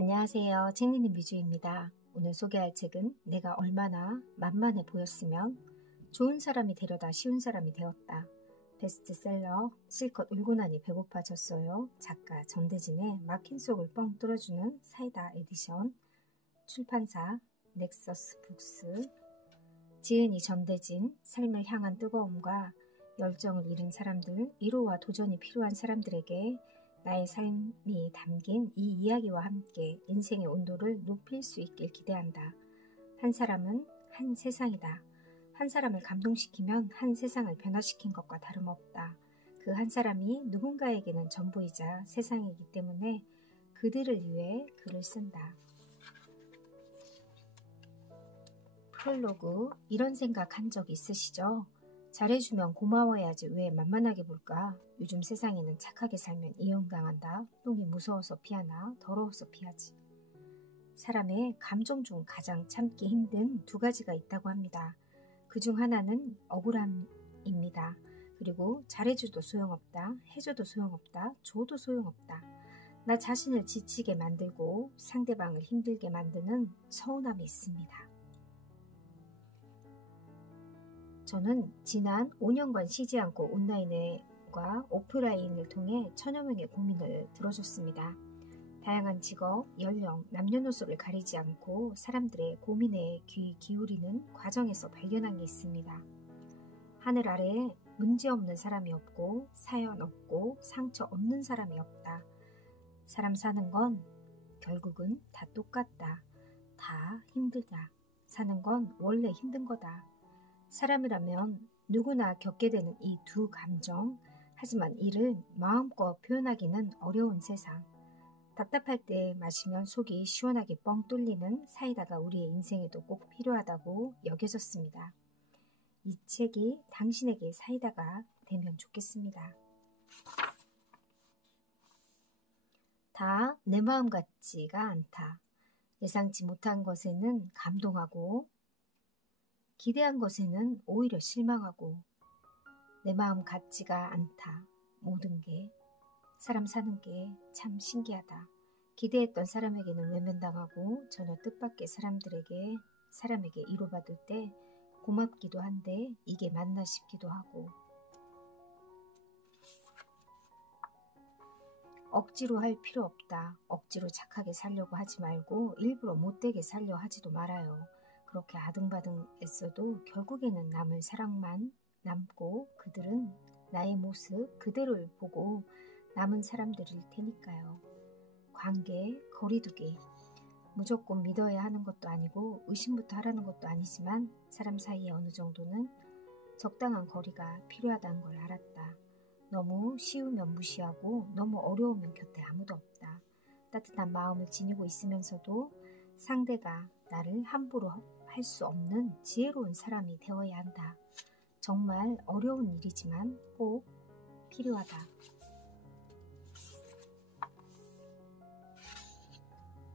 안녕하세요. 책 읽는 뮤즈입니다. 오늘 소개할 책은 내가 얼마나 만만해 보였으면 좋은 사람이 되려다 쉬운 사람이 되었다. 베스트셀러 실컷 울고 나니 배고파졌어요. 작가 전대진의 막힌 속을 뻥 뚫어주는 사이다 에디션, 출판사 넥서스 북스. 지은이 전대진. 삶을 향한 뜨거움과 열정을 잃은 사람들, 위로와 도전이 필요한 사람들에게 나의 삶이 담긴 이 이야기와 함께 인생의 온도를 높일 수 있길 기대한다. 한 사람은 한 세상이다. 한 사람을 감동시키면 한 세상을 변화시킨 것과 다름없다. 그 한 사람이 누군가에게는 전부이자 세상이기 때문에 그들을 위해 글을 쓴다. 프롤로그. 이런 생각 한 적 있으시죠? 잘해주면 고마워해야지 왜 만만하게 볼까? 요즘 세상에는 착하게 살면 이용당한다. 똥이 무서워서 피하나 더러워서 피하지. 사람의 감정 중 가장 참기 힘든 두 가지가 있다고 합니다. 그중 하나는 억울함입니다. 그리고 잘해줘도 소용없다, 해줘도 소용없다, 줘도 소용없다. 나 자신을 지치게 만들고 상대방을 힘들게 만드는 서운함이 있습니다. 저는 지난 5년간 쉬지 않고 온라인과 오프라인을 통해 천여 명의 고민을 들어줬습니다. 다양한 직업, 연령, 남녀노소를 가리지 않고 사람들의 고민에 귀 기울이는 과정에서 발견한 게 있습니다. 하늘 아래에 문제없는 사람이 없고 사연 없고 상처 없는 사람이 없다. 사람 사는 건 결국은 다 똑같다. 다 힘들다. 사는 건 원래 힘든 거다. 사람이라면 누구나 겪게 되는 이 두 감정, 하지만 이를 마음껏 표현하기는 어려운 세상. 답답할 때 마시면 속이 시원하게 뻥 뚫리는 사이다가 우리의 인생에도 꼭 필요하다고 여겨졌습니다. 이 책이 당신에게 사이다가 되면 좋겠습니다. 다 내 마음 같지가 않다. 예상치 못한 것에는 감동하고 기대한 것에는 오히려 실망하고 내 마음 같지가 않다. 모든 게 사람 사는 게 참 신기하다. 기대했던 사람에게는 외면당하고 전혀 뜻밖의 사람에게 위로받을 때 고맙기도 한데 이게 맞나 싶기도 하고 억지로 할 필요 없다. 억지로 착하게 살려고 하지 말고 일부러 못되게 살려 하지도 말아요. 그렇게 아등바등 애써도 결국에는 남을 사랑만 남고 그들은 나의 모습 그대로를 보고 남은 사람들일 테니까요. 관계, 거리두기. 무조건 믿어야 하는 것도 아니고 의심부터 하라는 것도 아니지만 사람 사이에 어느 정도는 적당한 거리가 필요하다는 걸 알았다. 너무 쉬우면 무시하고 너무 어려우면 곁에 아무도 없다. 따뜻한 마음을 지니고 있으면서도 상대가 나를 함부로 할 수 없는 지혜로운 사람이 되어야 한다. 정말 어려운 일이지만 꼭 필요하다.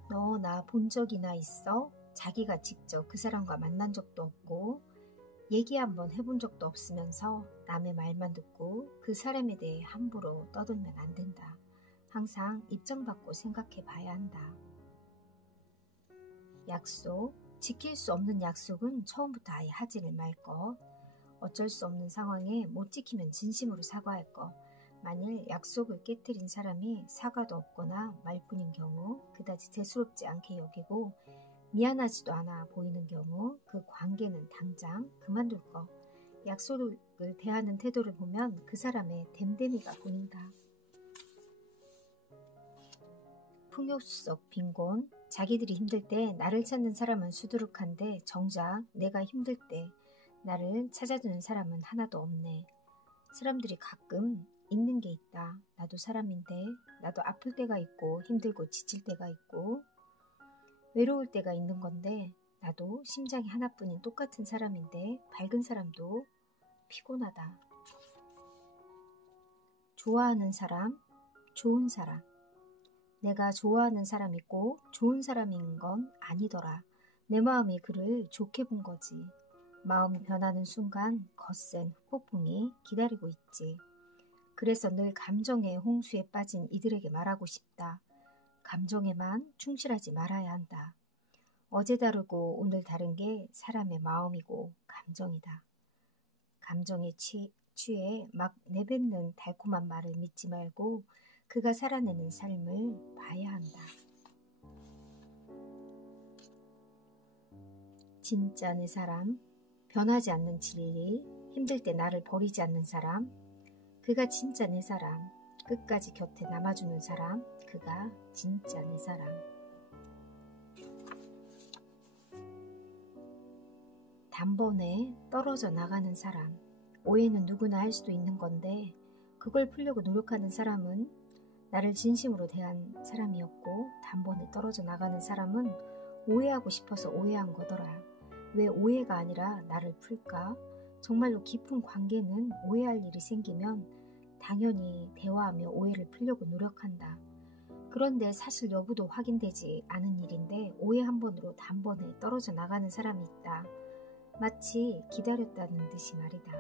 너 나 본 적이나 있어? 자기가 직접 그 사람과 만난 적도 없고 얘기 한번 해본 적도 없으면서 남의 말만 듣고 그 사람에 대해 함부로 떠들면 안 된다. 항상 입장받고 생각해 봐야 한다. 약속. 지킬 수 없는 약속은 처음부터 아예 하지를 말 것. 어쩔 수 없는 상황에 못 지키면 진심으로 사과할 것. 만일 약속을 깨뜨린 사람이 사과도 없거나 말뿐인 경우 그다지 대수롭지 않게 여기고 미안하지도 않아 보이는 경우 그 관계는 당장 그만둘 것. 약속을 대하는 태도를 보면 그 사람의 댐댐이가 보인다. 풍요속 빈곤. 자기들이 힘들 때 나를 찾는 사람은 수두룩한데 정작 내가 힘들 때 나를 찾아주는 사람은 하나도 없네. 사람들이 가끔 있는 게 있다. 나도 사람인데 나도 아플 때가 있고 힘들고 지칠 때가 있고 외로울 때가 있는 건데 나도 심장이 하나뿐인 똑같은 사람인데 밝은 사람도 피곤하다. 좋아하는 사람, 좋은 사람. 내가 좋아하는 사람이 꼭 좋은 사람인 건 아니더라. 내 마음이 그를 좋게 본 거지. 마음이 변하는 순간 거센 후폭풍이 기다리고 있지. 그래서 늘 감정의 홍수에 빠진 이들에게 말하고 싶다. 감정에만 충실하지 말아야 한다. 어제 다르고 오늘 다른 게 사람의 마음이고 감정이다. 감정에 취해 막 내뱉는 달콤한 말을 믿지 말고 그가 살아내는 삶을 봐야 한다. 진짜 내 사람, 변하지 않는 진리, 힘들 때 나를 버리지 않는 사람, 그가 진짜 내 사람, 끝까지 곁에 남아주는 사람, 그가 진짜 내 사람. 단번에 떨어져 나가는 사람. 오해는 누구나 할 수도 있는 건데 그걸 풀려고 노력하는 사람은 나를 진심으로 대한 사람이었고, 단번에 떨어져 나가는 사람은 오해하고 싶어서 오해한 거더라. 왜 오해가 아니라 나를 풀까? 정말로 깊은 관계는 오해할 일이 생기면 당연히 대화하며 오해를 풀려고 노력한다. 그런데 사실 여부도 확인되지 않은 일인데 오해 한 번으로 단번에 떨어져 나가는 사람이 있다. 마치 기다렸다는 듯이 말이다.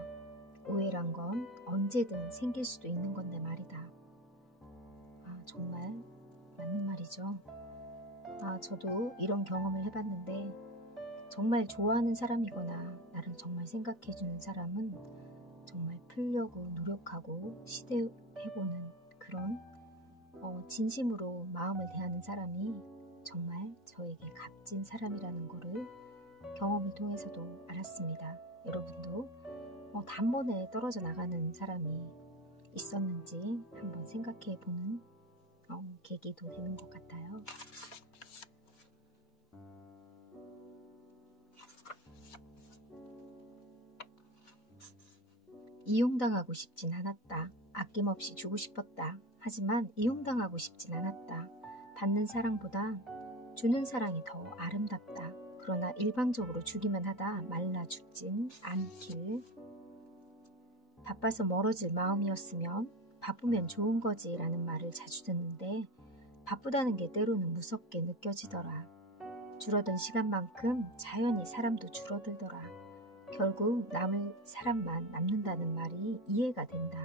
오해란 건 언제든 생길 수도 있는 건데 말이다. 정말 맞는 말이죠. 저도 이런 경험을 해봤는데 정말 좋아하는 사람이거나 나를 정말 생각해주는 사람은 정말 풀려고 노력하고 시도해보는 그런 진심으로 마음을 대하는 사람이 정말 저에게 값진 사람이라는 거를 경험을 통해서도 알았습니다. 여러분도 단번에 떨어져 나가는 사람이 있었는지 한번 생각해보는 계기도 되는 것 같아요. 이용당하고 싶진 않았다. 아낌없이 주고 싶었다. 하지만 이용당하고 싶진 않았다. 받는 사랑보다 주는 사랑이 더 아름답다. 그러나 일방적으로 주기만 하다 말라 죽진 않길. 바빠서 멀어질 마음이었으면 바쁘면 좋은 거지 라는 말을 자주 듣는데 바쁘다는 게 때로는 무섭게 느껴지더라. 줄어든 시간만큼 자연히 사람도 줄어들더라. 결국 남을 사람만 남는다는 말이 이해가 된다.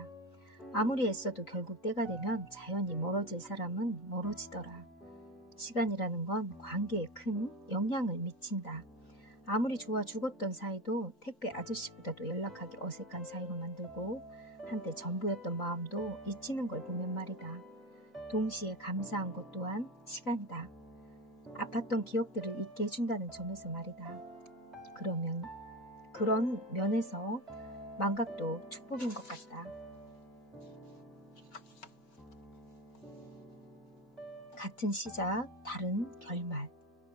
아무리 애써도 결국 때가 되면 자연히 멀어질 사람은 멀어지더라. 시간이라는 건 관계에 큰 영향을 미친다. 아무리 좋아 죽었던 사이도 택배 아저씨보다도 연락하기 어색한 사이로 만들고 한때 전부였던 마음도 잊히는 걸 보면 말이다. 동시에 감사한 것 또한 시간이다. 아팠던 기억들을 잊게 해준다는 점에서 말이다. 그런 면에서 망각도 축복인 것 같다. 같은 시작, 다른 결말.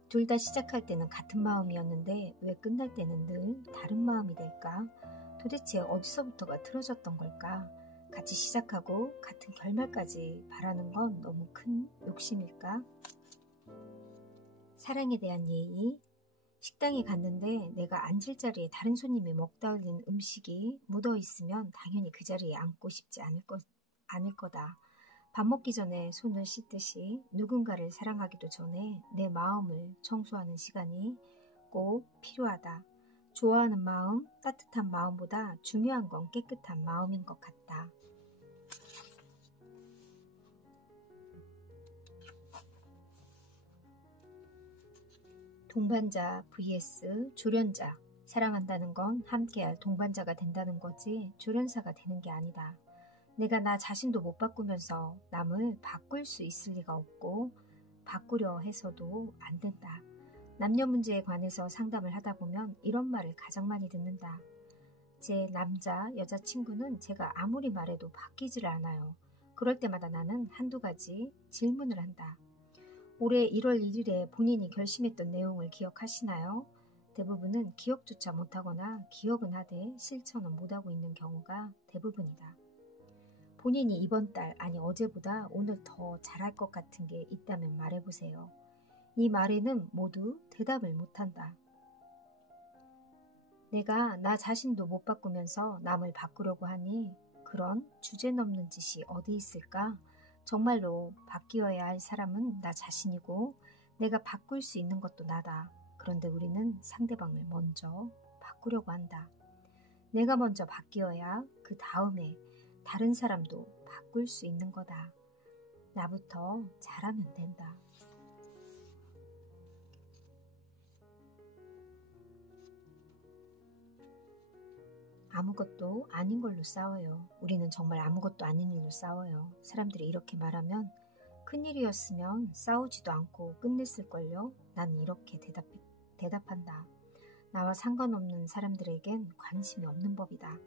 둘 다 시작할 때는 같은 마음이었는데 왜 끝날 때는 늘 다른 마음이 될까? 도대체 어디서부터가 틀어졌던 걸까? 같이 시작하고 같은 결말까지 바라는 건 너무 큰 욕심일까? 사랑에 대한 예의. 식당에 갔는데 내가 앉을 자리에 다른 손님이 먹다 흘린 음식이 묻어 있으면 당연히 그 자리에 앉고 싶지 않을 거다. 밥 먹기 전에 손을 씻듯이 누군가를 사랑하기도 전에 내 마음을 청소하는 시간이 꼭 필요하다. 좋아하는 마음, 따뜻한 마음보다 중요한 건 깨끗한 마음인 것 같다. 동반자 vs 조련자. 사랑한다는 건 함께할 동반자가 된다는 거지 조련사가 되는 게 아니다. 내가 나 자신도 못 바꾸면서 남을 바꿀 수 있을 리가 없고 바꾸려 해서도 안 된다. 남녀 문제에 관해서 상담을 하다 보면 이런 말을 가장 많이 듣는다. 제 남자, 여자친구는 제가 아무리 말해도 바뀌질 않아요. 그럴 때마다 나는 한두 가지 질문을 한다. 올해 1월 1일에 본인이 결심했던 내용을 기억하시나요? 대부분은 기억조차 못하거나 기억은 하되 실천은 못하고 있는 경우가 대부분이다. 본인이 이번 달, 아니 어제보다 오늘 더 잘할 것 같은 게 있다면 말해보세요. 이 말에는 모두 대답을 못한다. 내가 나 자신도 못 바꾸면서 남을 바꾸려고 하니 그런 주제넘는 짓이 어디 있을까? 정말로 바뀌어야 할 사람은 나 자신이고 내가 바꿀 수 있는 것도 나다. 그런데 우리는 상대방을 먼저 바꾸려고 한다. 내가 먼저 바뀌어야 그 다음에 다른 사람도 바꿀 수 있는 거다. 나부터 잘하면 된다. 아무것도 아닌 걸로 싸워요. 우리는 정말 아무것도 아닌 일로 싸워요. 사람들이 이렇게 말하면 큰일이었으면 싸우지도 않고 끝냈을걸요? 난 이렇게 대답한다. 나와 상관없는 사람들에겐 관심이 없는 법이다.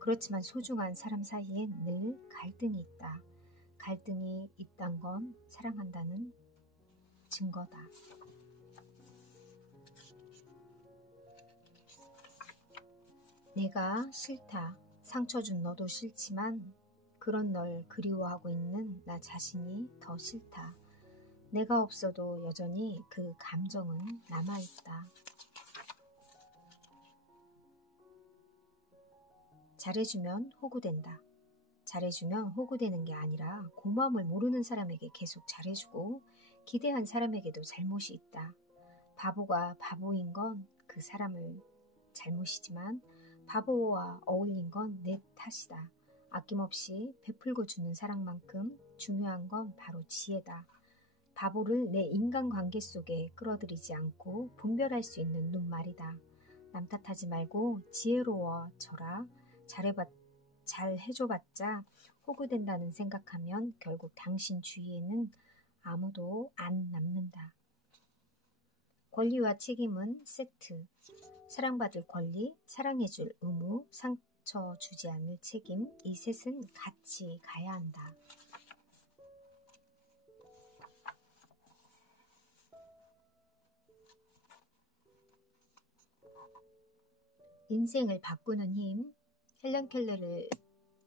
그렇지만 소중한 사람 사이엔 늘 갈등이 있다. 갈등이 있단 건 사랑한다는 증거다. 내가 싫다. 상처 준 너도 싫지만 그런 널 그리워하고 있는 나 자신이 더 싫다. 내가 없어도 여전히 그 감정은 남아있다. 잘해주면 호구된다. 잘해주면 호구되는 게 아니라 고마움을 모르는 사람에게 계속 잘해주고 기대한 사람에게도 잘못이 있다. 바보가 바보인 건 그 사람을 잘못이지만 바보와 어울린 건 내 탓이다. 아낌없이 베풀고 주는 사랑만큼 중요한 건 바로 지혜다. 바보를 내 인간관계 속에 끌어들이지 않고 분별할 수 있는 눈말이다. 남 탓하지 말고 지혜로워져라. 잘해줘봤자 호구된다는 생각하면 결국 당신 주위에는 아무도 안 남는다. 권리와 책임은 세트. 사랑받을 권리, 사랑해줄 의무, 상처 주지 않을 책임, 이 셋은 같이 가야 한다. 인생을 바꾸는 힘. 헬렌 켈러를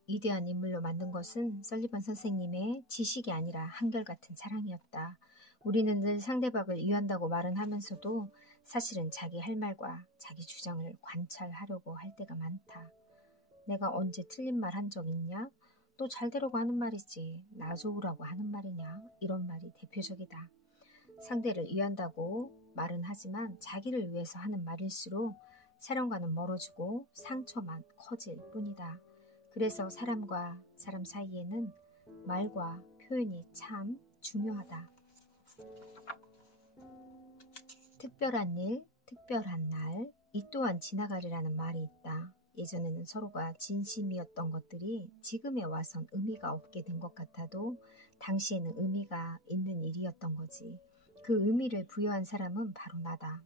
위대한 인물로 만든 것은 설리번 선생님의 지식이 아니라 한결같은 사랑이었다. 우리는 늘 상대방을 이해한다고 말은 하면서도 사실은 자기 할 말과 자기 주장을 관찰하려고 할 때가 많다. 내가 언제 틀린 말 한 적 있냐? 또 잘되려고 하는 말이지 나 좋으라고 하는 말이냐? 이런 말이 대표적이다. 상대를 이해한다고 말은 하지만 자기를 위해서 하는 말일수록 사랑과는 멀어지고 상처만 커질 뿐이다. 그래서 사람과 사람 사이에는 말과 표현이 참 중요하다. 특별한 일, 특별한 날, 이 또한 지나가리라는 말이 있다. 예전에는 서로가 진심이었던 것들이 지금에 와선 의미가 없게 된 것 같아도 당시에는 의미가 있는 일이었던 거지. 그 의미를 부여한 사람은 바로 나다.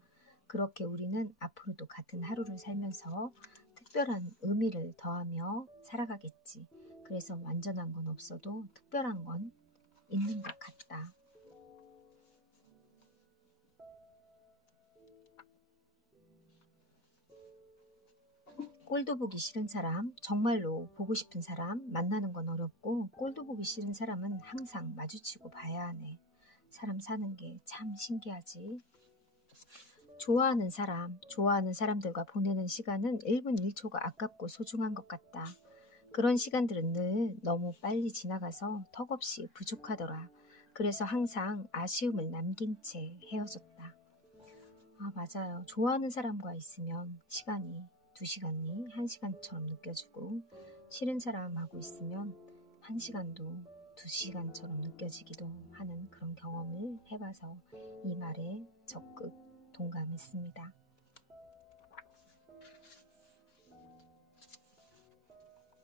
그렇게 우리는 앞으로도 같은 하루를 살면서 특별한 의미를 더하며 살아가겠지. 그래서 완전한 건 없어도 특별한 건 있는 것 같다. 꼴도 보기 싫은 사람, 정말로 보고 싶은 사람 만나는 건 어렵고 꼴도 보기 싫은 사람은 항상 마주치고 봐야 하네. 사람 사는 게 참 신기하지. 좋아하는 사람들과 보내는 시간은 1분 1초가 아깝고 소중한 것 같다. 그런 시간들은 늘 너무 빨리 지나가서 턱없이 부족하더라. 그래서 항상 아쉬움을 남긴 채 헤어졌다. 아, 맞아요. 좋아하는 사람과 있으면 시간이 2시간이 1시간처럼 느껴지고 싫은 사람하고 있으면 1시간도 2시간처럼 느껴지기도 하는 그런 경험을 해봐서 이 말에 적극 동감했습니다.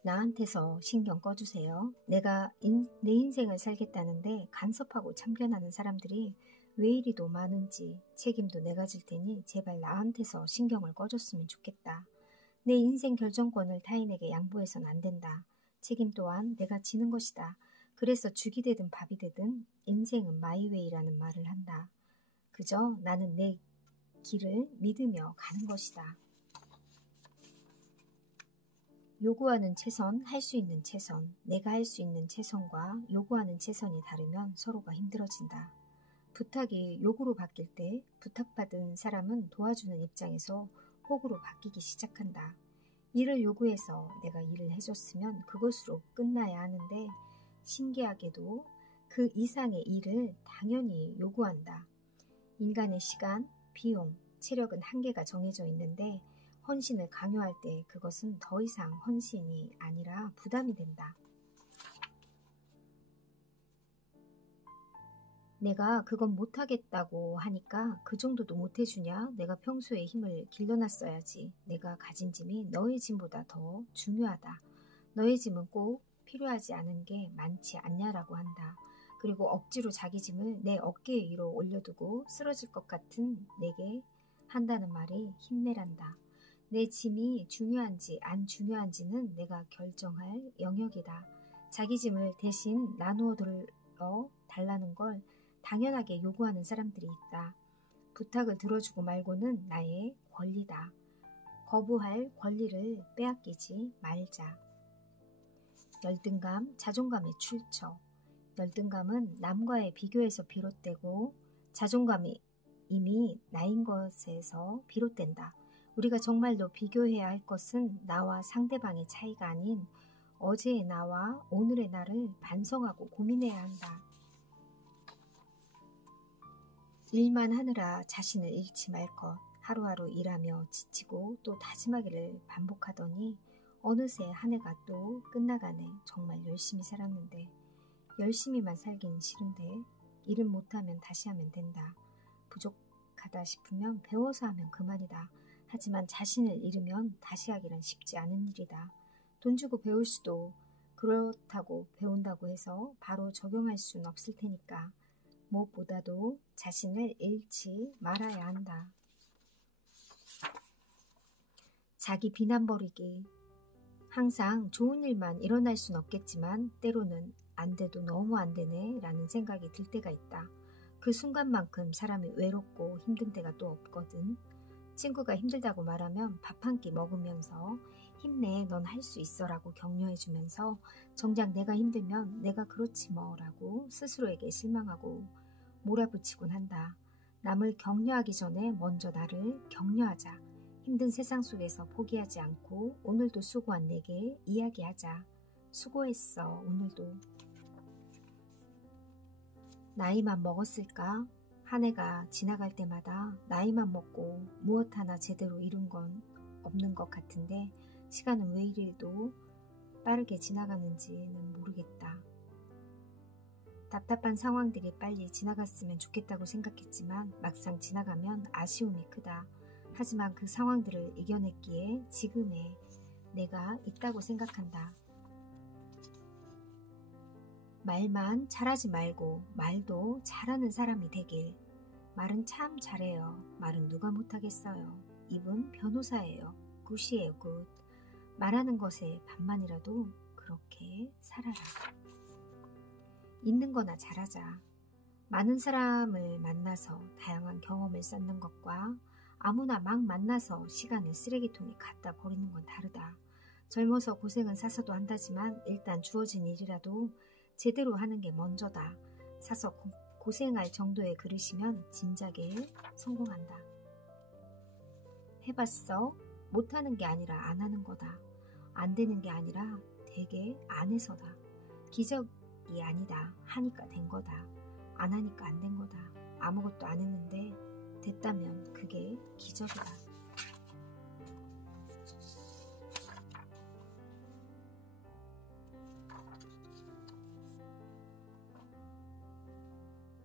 나한테서 신경 꺼주세요. 내가 내 인생을 살겠다는데 간섭하고 참견하는 사람들이 왜 이리도 많은지 책임도 내가 질 테니 제발 나한테서 신경을 꺼줬으면 좋겠다. 내 인생 결정권을 타인에게 양보해서는 안 된다. 책임 또한 내가 지는 것이다. 그래서 죽이 되든 밥이 되든 인생은 마이웨이라는 말을 한다. 그저 나는 내 길을 믿으며 가는 것이다. 요구하는 최선, 할 수 있는 최선, 내가 할 수 있는 최선과 요구하는 최선이 다르면 서로가 힘들어진다. 부탁이 요구로 바뀔 때 부탁받은 사람은 도와주는 입장에서 호구로 바뀌기 시작한다. 일을 요구해서 내가 일을 해줬으면 그것으로 끝나야 하는데 신기하게도 그 이상의 일을 당연히 요구한다. 인간의 시간, 비용, 체력은 한계가 정해져 있는데 헌신을 강요할 때 그것은 더 이상 헌신이 아니라 부담이 된다. 내가 그건 못하겠다고 하니까 그 정도도 못해주냐? 내가 평소에 힘을 길러놨어야지. 내가 가진 짐이 너의 짐보다 더 중요하다. 너의 짐은 꼭 필요하지 않은 게 많지 않냐라고 한다. 그리고 억지로 자기 짐을 내 어깨 위로 올려두고 쓰러질 것 같은 내게 한다는 말이 힘내란다. 내 짐이 중요한지 안 중요한지는 내가 결정할 영역이다. 자기 짐을 대신 나누어 달라는 걸 당연하게 요구하는 사람들이 있다. 부탁을 들어주고 말고는 나의 권리다. 거부할 권리를 빼앗기지 말자. 열등감, 자존감의 출처. 열등감은 남과의 비교에서 비롯되고 자존감이 이미 나인 것에서 비롯된다. 우리가 정말로 비교해야 할 것은 나와 상대방의 차이가 아닌 어제의 나와 오늘의 나를 반성하고 고민해야 한다. 일만 하느라 자신을 잃지 말 것. 하루하루 일하며 지치고 또 다짐하기를 반복하더니 어느새 한 해가 또 끝나가네. 정말 열심히 살았는데 열심히만 살긴 싫은데 일은 못하면 다시 하면 된다. 부족하다 싶으면 배워서 하면 그만이다. 하지만 자신을 잃으면 다시 하기란 쉽지 않은 일이다. 돈 주고 배울 수도 그렇다고 배운다고 해서 바로 적용할 수는 없을 테니까 무엇보다도 자신을 잃지 말아야 한다. 자기 비난버리기. 항상 좋은 일만 일어날 순 없겠지만 때로는 안 돼도 너무 안 되네 라는 생각이 들 때가 있다. 그 순간만큼 사람이 외롭고 힘든 때가 또 없거든. 친구가 힘들다고 말하면 밥 한 끼 먹으면서 힘내 넌 할 수 있어 라고 격려해주면서 정작 내가 힘들면 내가 그렇지 뭐 라고 스스로에게 실망하고 몰아붙이곤 한다. 남을 격려하기 전에 먼저 나를 격려하자. 힘든 세상 속에서 포기하지 않고 오늘도 수고한 내게 이야기하자. 수고했어 오늘도. 나이만 먹었을까? 한 해가 지나갈 때마다 나이만 먹고 무엇 하나 제대로 이룬 건 없는 것 같은데 시간은 왜 이리도 빠르게 지나가는지는 모르겠다. 답답한 상황들이 빨리 지나갔으면 좋겠다고 생각했지만 막상 지나가면 아쉬움이 크다. 하지만 그 상황들을 이겨냈기에 지금의 내가 있다고 생각한다. 말만 잘하지 말고 말도 잘하는 사람이 되길. 말은 참 잘해요. 말은 누가 못하겠어요. 입은 변호사예요. 굿이에요 굿. 말하는 것에 반만이라도 그렇게 살아라. 있는 거나 잘하자. 많은 사람을 만나서 다양한 경험을 쌓는 것과 아무나 막 만나서 시간을 쓰레기통에 갖다 버리는 건 다르다. 젊어서 고생은 사서도 한다지만 일단 주어진 일이라도 제대로 하는 게 먼저다. 사서 고생할 정도의 그릇이면 진작에 성공한다. 해봤어? 못하는 게 아니라 안 하는 거다. 안 되는 게 아니라 되게 안 해서다. 기적이 아니다. 하니까 된 거다. 안 하니까 안 된 거다. 아무것도 안 했는데 됐다면 그게 기적이다.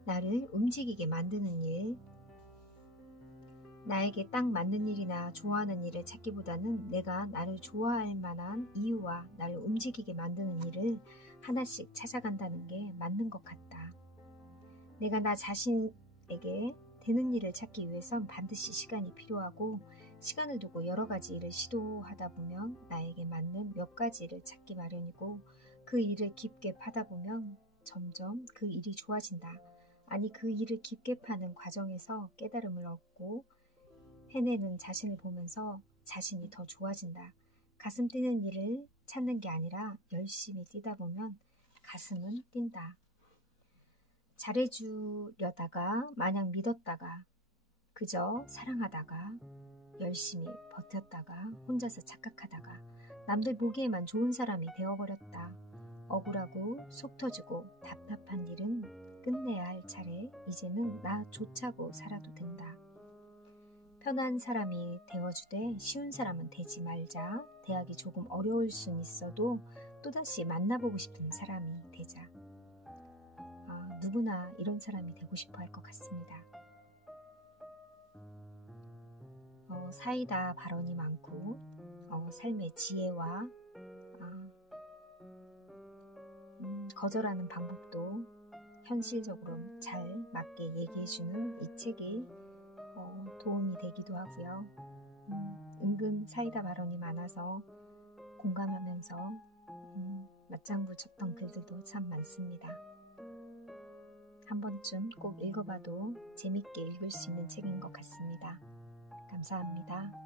나를 움직이게 만드는 일. 나에게 딱 맞는 일이나 좋아하는 일을 찾기보다는 내가 나를 좋아할 만한 이유와 나를 움직이게 만드는 일을 하나씩 찾아간다는 게 맞는 것 같다. 내가 나 자신에게 되는 일을 찾기 위해선 반드시 시간이 필요하고 시간을 두고 여러 가지 일을 시도하다 보면 나에게 맞는 몇 가지 일을 찾기 마련이고 그 일을 깊게 파다 보면 점점 그 일이 좋아진다. 아니 그 일을 깊게 파는 과정에서 깨달음을 얻고 해내는 자신을 보면서 자신이 더 좋아진다. 가슴 뛰는 일을 찾는 게 아니라 열심히 뛰다 보면 가슴은 뛴다. 잘해주려다가 마냥 믿었다가 그저 사랑하다가 열심히 버텼다가 혼자서 착각하다가 남들 보기에만 좋은 사람이 되어버렸다. 억울하고 속 터지고 답답한 일은 끝내야 할 차례. 이제는 나 좋자고 살아도 된다. 편한 사람이 되어주되 쉬운 사람은 되지 말자. 대학이 조금 어려울 순 있어도 또다시 만나보고 싶은 사람이 되자. 누구나 이런 사람이 되고 싶어 할 것 같습니다. 사이다 발언이 많고 삶의 지혜와 거절하는 방법도 현실적으로 잘 맞게 얘기해주는 이 책이 도움이 되기도 하고요. 은근 사이다 발언이 많아서 공감하면서 맞장구 쳤던 글들도 참 많습니다. 한 번쯤 꼭 읽어봐도 재밌게 읽을 수 있는 책인 것 같습니다. 감사합니다.